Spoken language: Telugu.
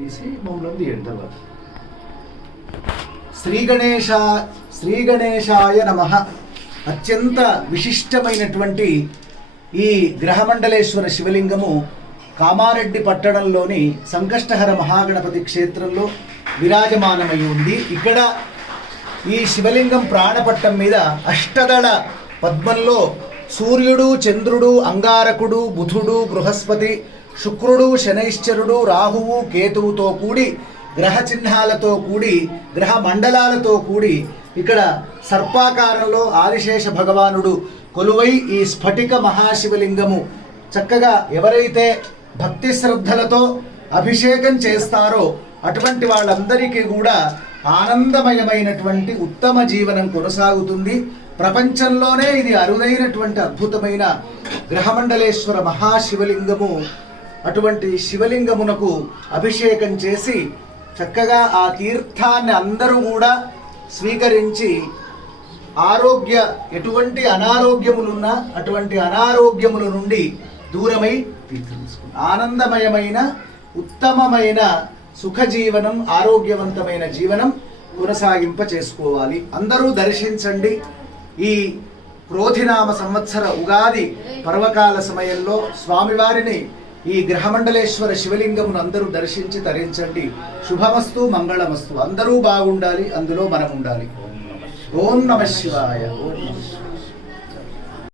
తీసి మమ్మల్ని తీయండి తర్వాత. శ్రీ గణేశాయ నమః. అత్యంత విశిష్టమైనటువంటి ఈ గ్రహమండలేశ్వర శివలింగము కామారెడ్డి పట్టణంలోని సంకష్టహర మహాగణపతి క్షేత్రంలో విరాజమానమై ఉంది. ఇక్కడ ఈ శివలింగం ప్రాణపట్టం మీద అష్టదళ పద్మంలో సూర్యుడు, చంద్రుడు, అంగారకుడు, బుధుడు, బృహస్పతి, శుక్రుడు, శనైశ్చరుడు, రాహువు, కేతువుతో కూడి గ్రహ చిహ్నాలతో కూడి గ్రహ మండలాలతో కూడి ఇక్కడ సర్పాకారంలో ఆదిశేష భగవానుడు కొలువై ఈ స్ఫటిక మహాశివలింగము చక్కగా ఎవరైతే భక్తి శ్రద్ధలతో అభిషేకం చేస్తారో అటువంటి వాళ్ళందరికీ కూడా ఆనందమయమైనటువంటి ఉత్తమ జీవనం కొనసాగుతుంది. ప్రపంచంలోనే ఇది అరుదైనటువంటి అద్భుతమైన గ్రహమండలేశ్వర మహాశివలింగము. అటువంటి శివలింగమునకు అభిషేకం చేసి చక్కగా ఆ తీర్థాన్ని అందరూ కూడా స్వీకరించి ఎటువంటి అనారోగ్యములున్నా అటువంటి అనారోగ్యముల నుండి దూరమై ఆనందమయమైన ఉత్తమమైన సుఖజీవనం, ఆరోగ్యవంతమైన జీవనం కొనసాగింప చేసుకోవాలి. అందరూ దర్శించండి. ఈ క్రోధినామ సంవత్సర ఉగాది పర్వకాల సమయంలో స్వామివారిని ఈ గ్రహమండలేశ్వర శివలింగమును అందరూ దర్శించి తరించండి. శుభమస్తు, మంగళమస్తు. అందరూ బాగుండాలి, అందులో మనం ఉండాలి. ఓం నమః శివాయ. ఓం నమః శివాయ.